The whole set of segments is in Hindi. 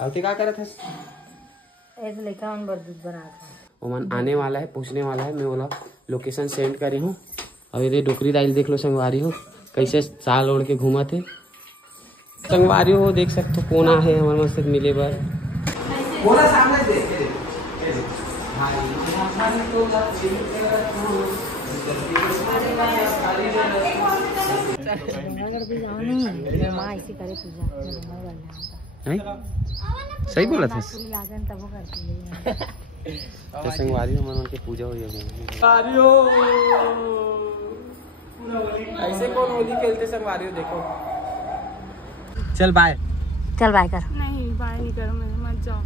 अब ते क्या करत है? ऐसे लेकर उन बर दूध बना था। ओमन आने वाला है, पूछने वाला है, मैं बोला लोकेशन सेंड करी हूँ। अब ये डोकरी दाइल देख लो संगवारी हो, कैसे साल ओढ़ के घूमा थे संगवारी हो। देख सकते हो कोना है हमारे मस्त मिले बार बोला सामने देख सही बोला था। तो संगवारी हमारे मन की पूजा हुई है। ऐसे कौन होली खेलते संगवारी हो? देखो चल बाय। चल बाय कर। नहीं बाय नहीं करो, मैं मत जाओ।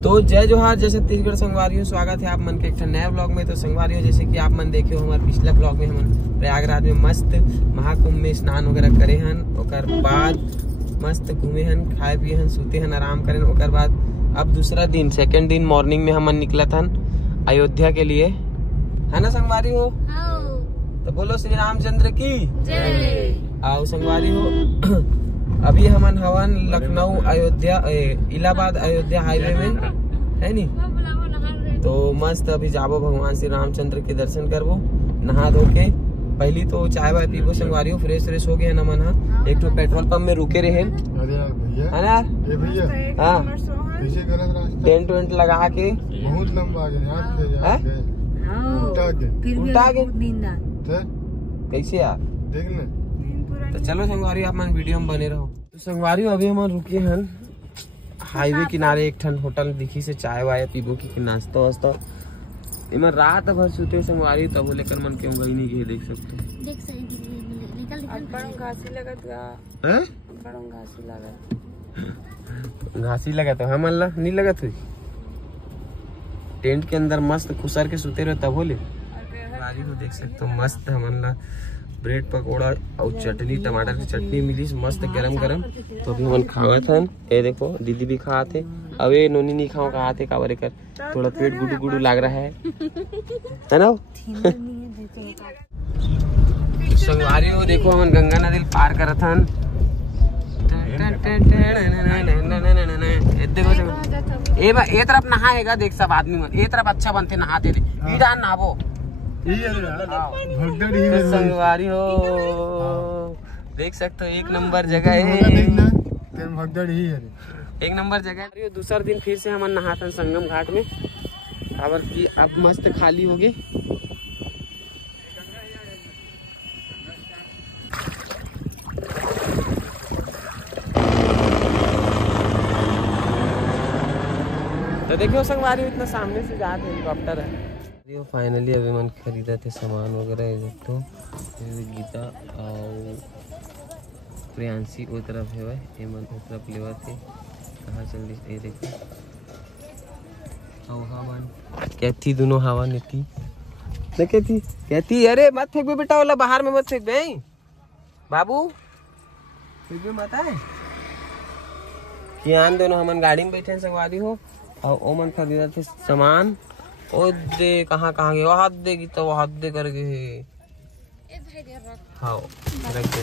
तो जय जोहार, जय छत्तीसगढ़ संगवारियों, स्वागत है आप मन के एक नया ब्लॉग में। तो संगवारियों जैसे कि आप मन देखे हो हमारे पिछला ब्लॉग में हम प्रयागराज में मस्त महाकुंभ में स्नान वगैरह करे हन। ओकर बाद मस्त घूमे हन, खाए पिए हन, सूते हन, आराम करें। ओकर बाद अब दूसरा दिन सेकंड दिन मॉर्निंग में हम निकला था अयोध्या के लिए, है ना संगवारी हो? तो बोलो श्री रामचंद्र की जय। आओ संगवारी हो अभी हमन हवन लखनऊ अयोध्या इलाहाबाद अयोध्या हाईवे में है नी। तो मस्त अभी जाबो भगवान श्री रामचंद्र के दर्शन करबो, नहा धो के। पहली तो चाय वाय पीबो संगवारी हो, फ्रेश फ्रेश हो गए नमन। हाँ एक तो पेट्रोल पंप में रुके रहे, है ना? हाँ टेंट वेंट लगा के बहुत लंबा कैसे यार देखना। तो चलो संगवारी आप मन वीडियो में बने रहो। तो संगवारी अभी हम रुके हन हाईवे किनारे, एक ठन होटल दिखी से चाय वाय पीबो की नाश्ता वास्ता। इमन रात भर सोते संगवारी, तब लेकर मन क्यों गई नहीं गए। देख सकते घासी लगा तो हम अल्लाह नहीं लगा थी। टेंट के अंदर मस्त खुसर के सुते रहे तब बोले को देख सकते हो मस्त हमन ब्रेड पकौड़ा और चटनी, टमाटर की चटनी मिली मस्त गरम गरम। तो अभी हम खावत हन। ये देखो दीदी भी खाते, अब ये नोनी नहीं खाओ खाते कावरे कर, थोड़ा पेट गुडू गुडू लग रहा है ना संगवारी हो। देखो हम गंगा नदी पार करत हन। ए तरफ नहाएगा देख सब आदमी मन, ए तरफ अच्छा बनते नहाते थे ईडान नहाबो संगवारी हो। देख सकते हो एक नंबर जगह है, एक नंबर जगह है। दूसरा दिन फिर से हम नहाते संगम घाट में, खबर की अब मस्त खाली हो गए। तो देखियो संगवारी इतना सामने से जाते हेलीकॉप्टर है। फाइनली अभी मन खरीदा थे सामान वगैरह। तो गीता और प्रियांशी वो तरफ है, ये मन वो तरफ लेवा थे। कहाँ चल रही देखो हवन कहती दोनों हवा नीति कहती अरे मत फेंक भी बेटा, वाला बाहर में मत फेंक बे बाबू, फेंक भी मत है। कियान दोनों हमन गाड़ी में बैठे संगवारी हो और ओ मन खरीदा थे सामान। ओ दे कहाँ कहाँ गए, हाथ देगी तो हाथ दे कर गए। हाँ रख दे,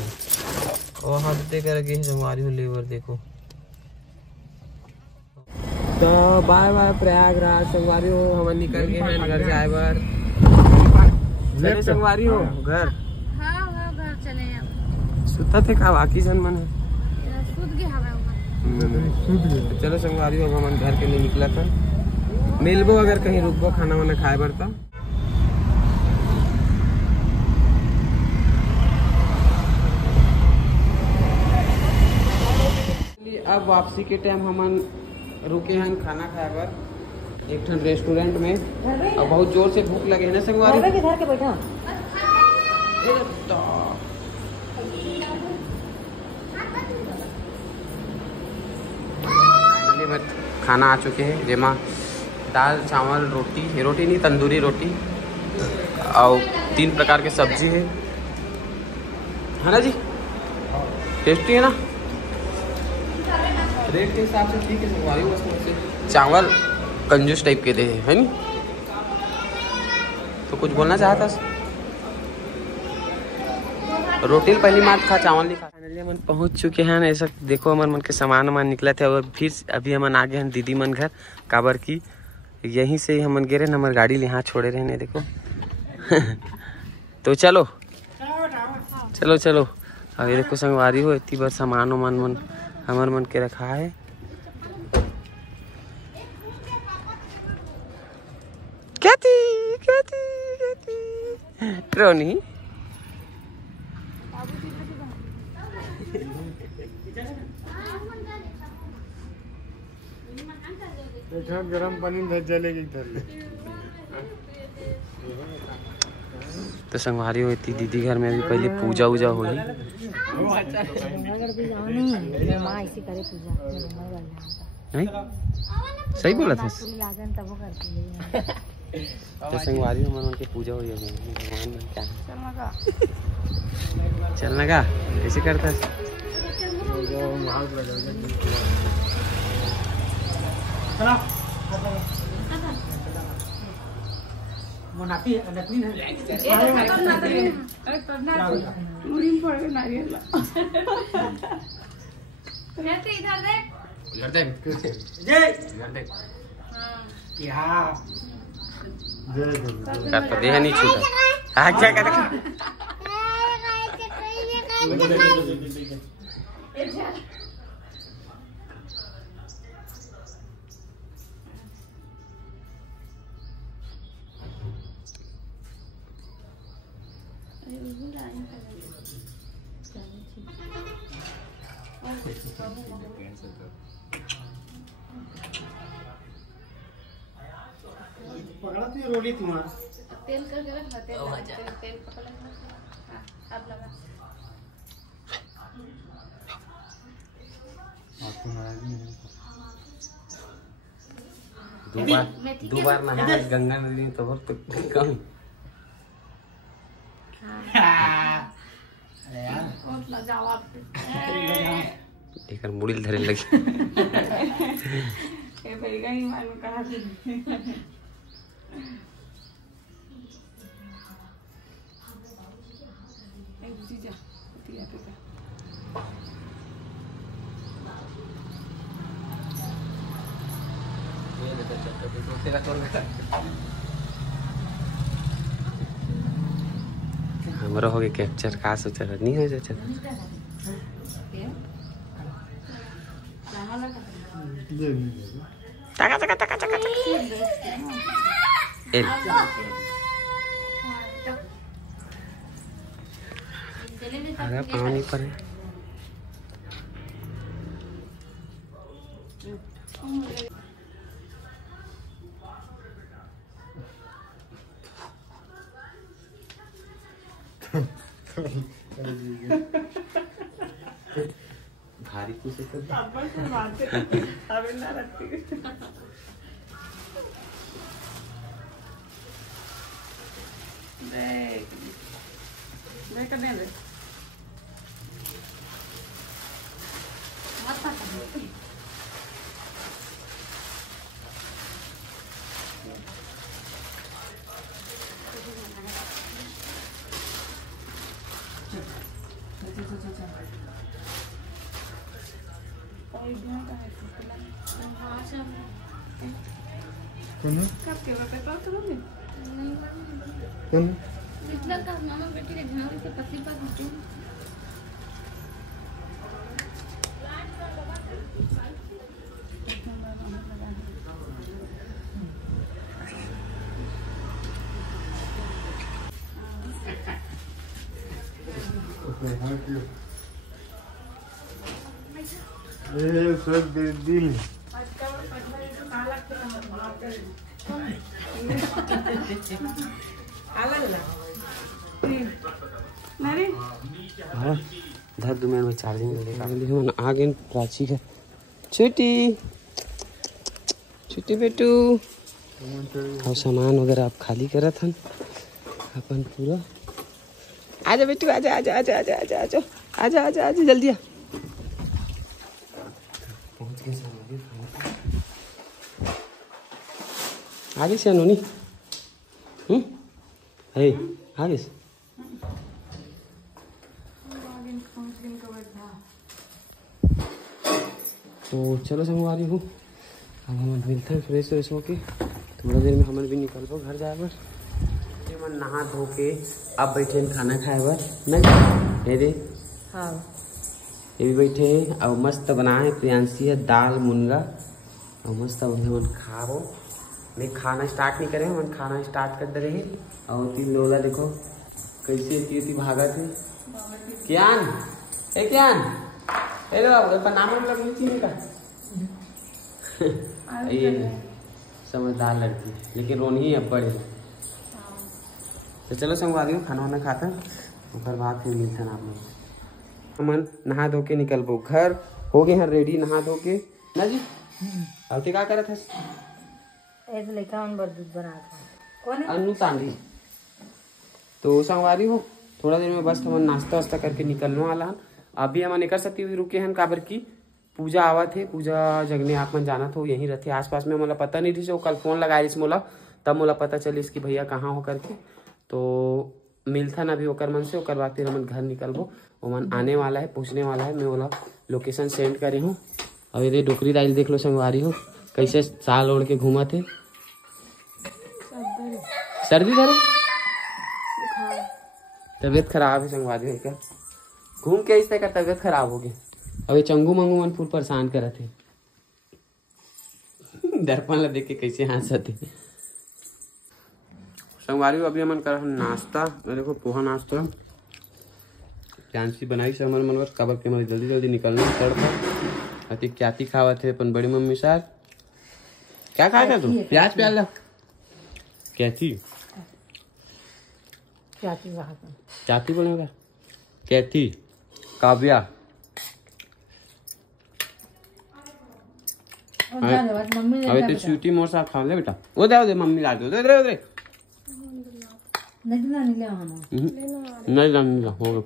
वो हाथ दे कर गए संगवारी हो लेबर देखो। तो बाय बाय प्रयागराज संगवारी हो, हम निकल गए हैं घर जाए बार। चले संगवारी हो घर। हाँ घर चले। सुता थे का बाकी जन मन सूत चलो संगवारी हो, हम घर के लिए निकला था। मिलबो अगर कहीं रुकबो खाना वाना खाए बर। तो अब वापसी के टाइम हम रुके हैं खाना खाए बर एक ठन रेस्टोरेंट में, और बहुत जोर से भूख लगे है ना संगवारी। घर के बैठा खाना आ चुके हैं, जेमा दाल चावल रोटी नहीं तंदूरी रोटी और 3 प्रकार के सब्जी है ना जी। टेस्टी है ना, रेट के हिसाब से ठीक है। चावल कंजूस टाइप के दे है नी। तो कुछ बोलना चाहता? रोटी पहली मात खा, चावल नहीं खा। फाइनली हम पहुंच चुके हैं। ऐसा देखो हमारे मन के सामान निकला थे और फिर अभी हम आगे हैं दीदी मन घर काबर की यहीं से ही हम गिरे हमारे गाड़ी यहाँ छोड़े रहे देखो। तो चलो चलो चलो। अब ये देखो संगवारी हो इतनी बार सामान वामान हमारे मन के रखा है। क्या थी ट्रोनी गरम पानी में जलेगी इधर। तो संगवारी हुई थी दीदी घर में अभी पहले पूजा वूजा हुई। नहीं सही बोला था। तो संगवारी में मन के पूजा हुई है भगवान मन क्या चलना का कैसे करता है। देह नहीं छूटा। क्या कर पकड़ा थी रोली तुम्हारा तेल करके रख ना, तेल पकड़ लेना। अब लगा दो बार नहाया गंगा नदी में तो बहुत कम। देखकर मुड़ी धरे लगी। हमारा हो गया कैप्चर का सोचा नहीं हो जाता। टका टका टका टका अगर पानी पर भारी कुछ दिल धर में चार्जिंग आ गए प्राची का छुट्टी छुट्टी बेटू और सामान वगैरह आप खाली करा था अपन पूरा। आजा बेटू आजा आजा आजा आजा आजा आजा आजा आजा आजा जल्दी आ। पहुंच गए आगे से अनोनी हे हारिस तो चलो संगवारी हूँ अब हम मिलते हैं फ्रेश व्रेश होके थोड़ा देर में हम भी निकल पो घर जाए बर मन नहा धो के अब बैठे खाना खाए बर नहीं दे हाँ ये भी बैठे हैं और मस्त बनाए प्रियांशी है दाल मुनगा और मस्त मन खाओ नहीं खाना स्टार्ट नहीं करे मन खाना स्टार्ट कर दे रहे और तीन लोला देखो कैसे इतनी भागा थे क्यान ए लो अब नाम लग नहीं चीनी का ये समझदार लड़की लेकिन रोनी है बड़े तो चलो संगवारी खाना वाना खाता और बाद फिर मिलते हैं आप लोग मन नहा धो के निकल पो घर हो गए हैं रेडी नहा धो के ना जी अब क्या करे थे ऐसे लेकर उन दूध बना था कौन है अन्नू तांडी तो संगवारी हो थोड़ा देर में बस हम नाश्ता वास्ता करके निकलने वाला हन अभी हम निकल सकती हुई रुके हैं काबर की पूजा आवा थे पूजा जगने आप मन जाना था यहीं रहते आसपास में मोला पता नहीं थी से वो कल फोन लगाए इस मोला तब मोला पता चली इसकी भैया कहाँ हो करके तो मिलता ना अभी ओकर मन से ओकर बाद फिर हम घर निकलबो वो मन आने वाला है पूछने वाला है मैं बोला लोकेशन सेंड करे हूँ अब ये डोकरी दाइल देख लो संगवारी हो कैसे साल ओढ़ के घूमा थे सर्दी धरे तबीयत खराब है संगवारी हो क्या घूम के इस तरह का तबीयत खराब हो गई अभी चंगू मंगू मन फुल परेशान करे थे दर्पण ला देख के कैसे हंसते संगवारी अभी मन कर नाश्ता देखो पोहा नाश्ता प्यांसी बनाई से हमारे मन काबर के हमारे जल्दी जल्दी निकलना सड़क अति क्या खावा थे अपन बड़ी मम्मी साथ क्या खाया तू प्याज प्याज क्या बोलेगा कैथी काव्या अभी तो स्वीटी मोर साथ खा ले बेटा वो दे मम्मी ला दो दे नहीं ला हो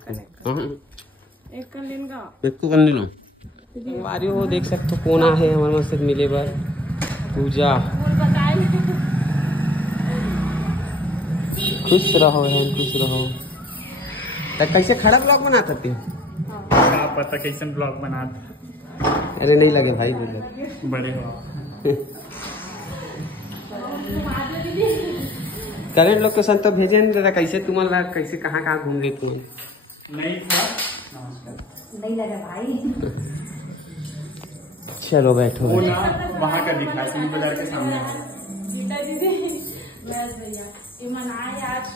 एक तो करने लो हमारी वो देख सकते हो कोना है हमारे मस्त मिले बार पूजा खुश रहो है खुश रहो कैसे खड़ा ब्लॉग बनाते थे पता कैसे ब्लॉग बनाते अरे नहीं लगे भाई बड़े हो करेंट लोकेशन तो भेजे नहीं कैसे तुम्हारा कैसे कहाँ घूम गए तुम नहीं था नहीं लगा भाई चलो बैठो वो ना वहाँ का दिखा सिंह बाजार के सामने आज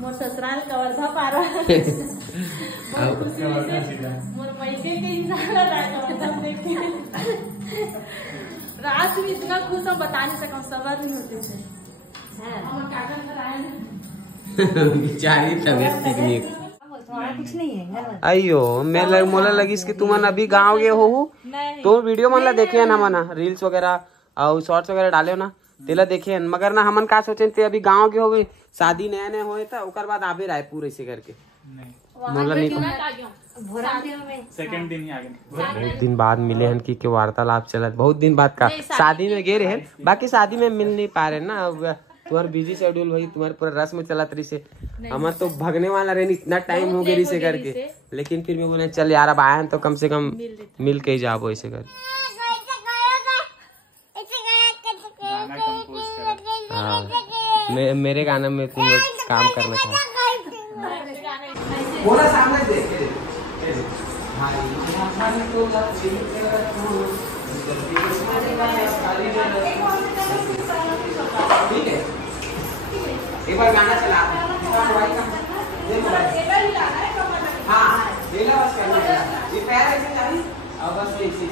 मोर ससुराल कवर्धा पारा मोर पैसे के हिसाब रात में इतना खुश हम बता नहीं सकूं सबर नहीं होते थे बेचारी तबीयत ठीक नहीं कुछ नहीं है अयो मैं मोला लगी इसकी तुमन अभी गाँव गए हो तो वीडियो मन ला देखे ना मना रील्स वगैरह और शॉर्ट्स वगैरह डाले ना तेला देखे मगर ना हमन का सोचे थे अभी गाँव के हो गई शादी नया नया होए था ओकर बाद आबे रायपुर ऐसे करके मोला नहीं सेकंड दिन ही आ गए बहुत दिन बाद मिले हैं की वार्तालाप चलत बहुत दिन बाद का शादी में गए रहे बाकी शादी में मिल नहीं पा रहे ना अब तुम्हारा बिजी शेड्यूल भाई तुम्हारे पूरा रस्म चलत रही से हमारे तो भगने वाला रहे इतना टाइम हो गया से करके लेकिन फिर भी बोले चल यार अब आए हैं तो कम से कम मिल के ही जाओ ऐसे कर हाँ मेरे गाना में तुम लोग काम करना था ठीक है एक बार गाना चला हाँ ये पैर ऐसे चाहिए और बस ऐसे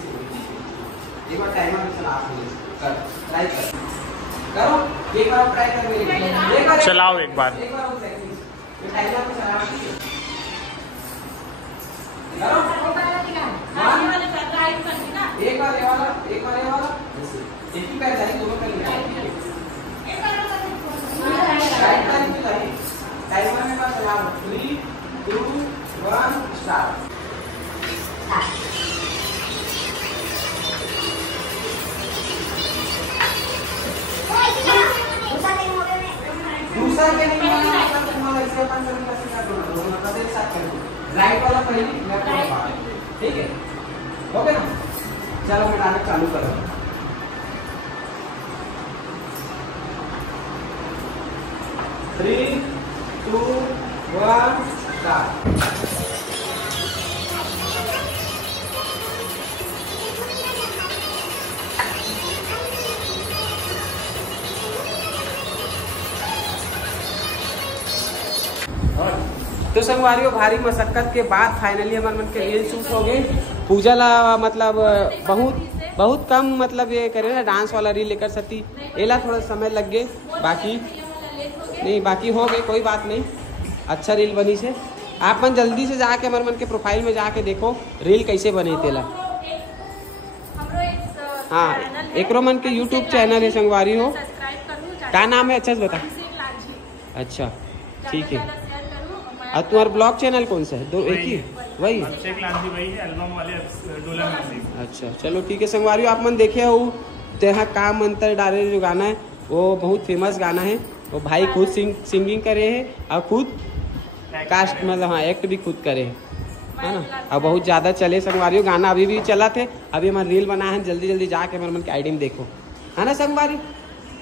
एक बार टाइमर में चला ट्राई करो एक बार ट्राई कर मेरे चलाओ एक बार टाइमर में चला एक बार ये वाला एक ही पैर चाहिए दोनों पैर टाइमर में बस चला 3 2 1 स्टार्ट दूसरा के नहीं बनाना मतलब तुम्हारा इसे अपन करने का सीधा करो मतलब एक साथ करो राइट वाला पहले लेफ्ट वाला बाद ठीक है ओके ना चलो मैं डायरेक्ट चालू करो 3 2 1 स्टार्ट तो संगवारियों भारी मशक्कत के बाद फाइनली हमारे मन के रील शूट हो गए पूजा ला मतलब बहुत कम मतलब ये करे ना डांस वाला रील लेकर सती एला थोड़ा समय लग गए बाकी नहीं बाकी हो गए कोई बात नहीं अच्छा रील बनी से आप मन जल्दी से जाके हमारे मन के प्रोफाइल में जाके देखो रील कैसे बने तेला हाँ एक मन के यूट्यूब चैनल है संगवारी हो क्या नाम है अच्छा से बता अच्छा ठीक है और तुम्हारा ब्लॉग चैनल कौन सा है दो एक ही वही वही है एल्बम वाले अच्छा चलो ठीक है संगवारियों आप मन देखे हो तेहा काम अंतर डाले जो गाना है वो बहुत फेमस गाना है वो भाई खुद सिंगिंग करे हैं और खुद कास्ट मतलब हाँ एक्ट भी खुद करे है ना और बहुत ज़्यादा चले संगवारियों गाना अभी भी चला थे अभी हमारा रील बना है जल्दी जल्दी जाके हमारे मन के आईडी में देखो है ना संगवारी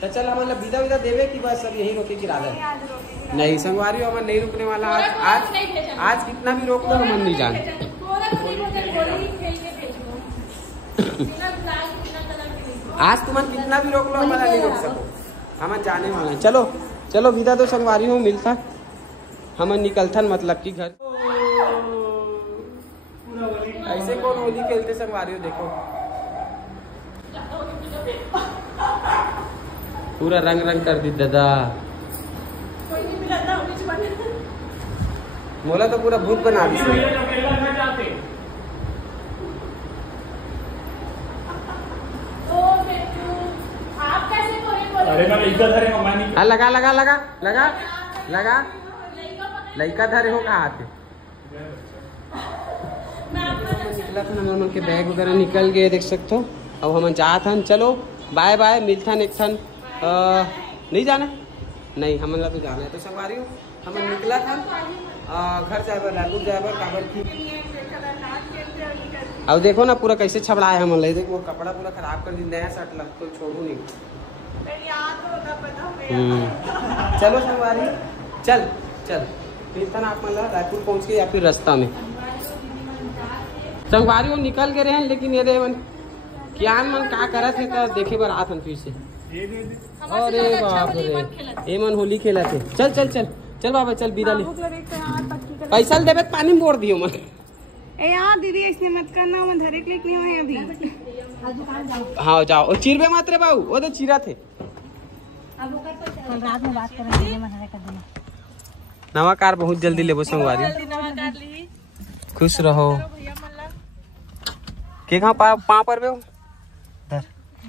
तो चल मतलब विदा विदा देवे कि बस सब यही रोके की राधा नहीं संगवारी हमारा नहीं रुकने वाला आज कितना भी रोक लो हम नहीं जाने आज तुम कितना भी रोक लो हमारा नहीं रोक सको हम जाने वाला है चलो चलो विदा दो संगवारी हो मिलता हम निकलथन मतलब कि घर ऐसे कौन होली खेलते संगवारी हो देखो पूरा रंग रंग कर दी दादा मोला तो पूरा भूत बना दी लगा लगा लगा लगा लगा लड़का धरे हो कहा थे निकला था हमारे मन के बैग वगैरह निकल गए देख सकते हो अब हम जा था चलो बाय बाय मिलता एक थन नहीं जाना नहीं हम तो जाना है तो संगवारी हम निकला था घर जाए रायपुर जाए काबर की अब देखो ना पूरा कैसे छबड़ाया हम देखो वो कपड़ा पूरा खराब कर दी नया शर्ट लग तो छोड़ू नहीं चलो संगवारी चल चल मिलता ना आप मतलब रायपुर पहुँच के या फिर रास्ता में संगवारी हम निकल गए हैं लेकिन ये मन क्या मन क्या करा थे तो देखे बार आथन फिर से अरे बाप रे ये मन होली खेला थे चल चल चल चल बाबा चल बिदा ले पैसा देवे पानी में बोर दियो मन ए यार दीदी इसने मत करना मैं धरे क्लिक नहीं हुए अभी हाँ जाओ चिरबे मत रे बाबू वो तो चिरा थे रात में बात करेंगे मैं धरे कर देना नवा कार बहुत जल्दी लेबो संगवारी खुश रहो के कहां पाँव पर बे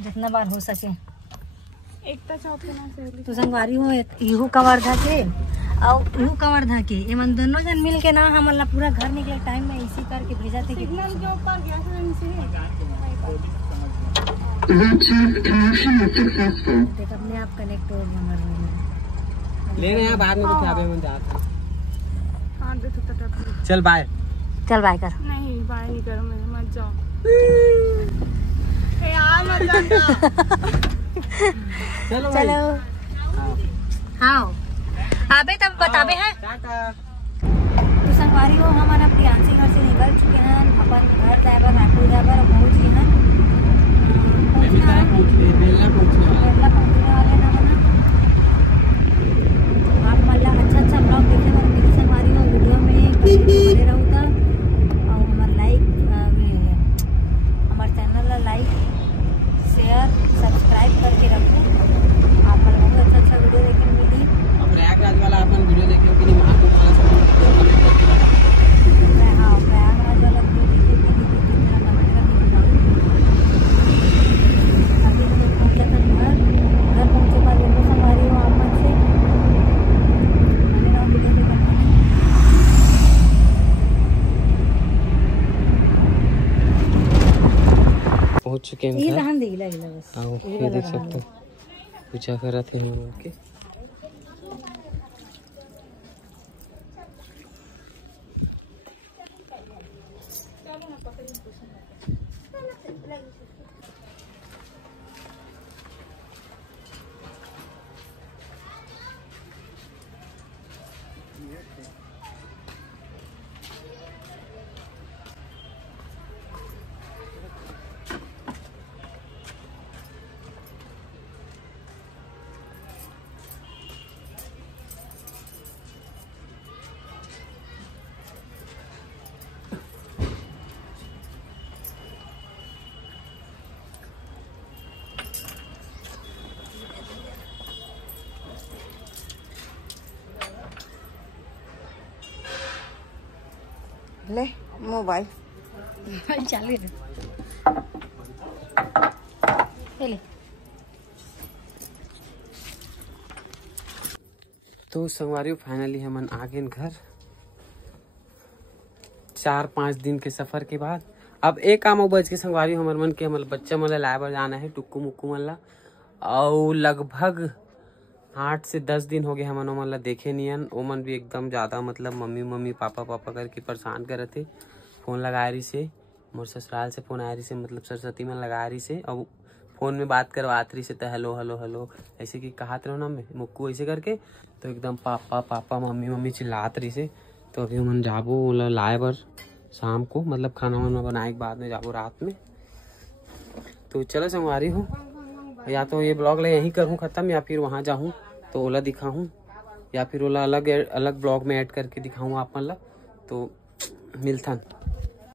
जितना बार हो सके एक तो संगवारी हो इहू कवर था के और इहू कवर था के ये मन दोनों जन मिल के ना हमला पूरा घर निकले टाइम में इसी करके भेजा थे सिग्नल के ऊपर गया देख अपने आप कनेक्ट हो ले रहे हैं बाद में कुछ आवे मन जाता हां देखो तो चल बाय कर नहीं बाय नहीं करो मैं मत जाओ यार मत चलो चलो हाँ अबे तब बताबे हैं तो संगवारी हो हमारा प्रियांशी घर से निकल चुके हैं अपन घर जाए रायपुर जाए पहुँच गए हैं बेला पहुँचने वाले ना आप मतलब अच्छा ब्लॉग देखे मेरी संगवारी हो वीडियो में बने रहूँगा और हमारा हमारे चैनल लाइक शेयर सब्सक्राइब करके रखो आप बहुत अच्छा वीडियो देखने मिली प्रयागराज वाला अपन वीडियो देखे कि नहीं महाकुंभ वाला हाँ प्रयागराज वाला वीडियो देखिए कि कमेंट करके बताओ अभी हम लोग पहुँचे थे घर पहुँचे बाद वीडियो संगवारी हो आप मन से मेरा वीडियो भी करते हैं पहुँच चुके हैं ये लहन दे बस हाँ ये देख सकते हो पूजा कर रहे थे हम लोग के ले मोबाइल चालू है। ले तो संगवारी फाइनली हमन आ गए घर 4-5 दिन के सफर के बाद। अब एक काम और बच के संगवारी हमर मन के हमर बच्चा मन ला लाए बर जाना है टुक्कू मुक्कू मन ला। और लगभग 8 से 10 दिन हो गए हमन ओमन ला देखे नियन। ओमन भी एकदम ज्यादा मतलब मम्मी मम्मी पापा पापा करके परेशान करत थे। फोन लगा रही से मोर ससुराल से फोन आ रही से मतलब सरस्वती मन लगा रही से और फोन में बात करवात रही से तो हेलो हेलो हेलो ऐसे कि कहत रहो ना मैं मुक्कू ऐसे करके। तो एकदम पापा पापा मम्मी मम्मी चिल्लात रही से। तो अभी हम जाबो ओला लाए बर शाम को मतलब खाना वाना बनाए के बाद में जाबो रात में। तो चलो संगवारी हो या तो ये ब्लॉग ला यहीं करूँ ख़त्म या फिर वहाँ जाऊँ तो ओला दिखाऊँ या फिर ओला अलग अलग ब्लॉग में ऐड करके दिखाऊँ आप मन ला। तो मिलथन।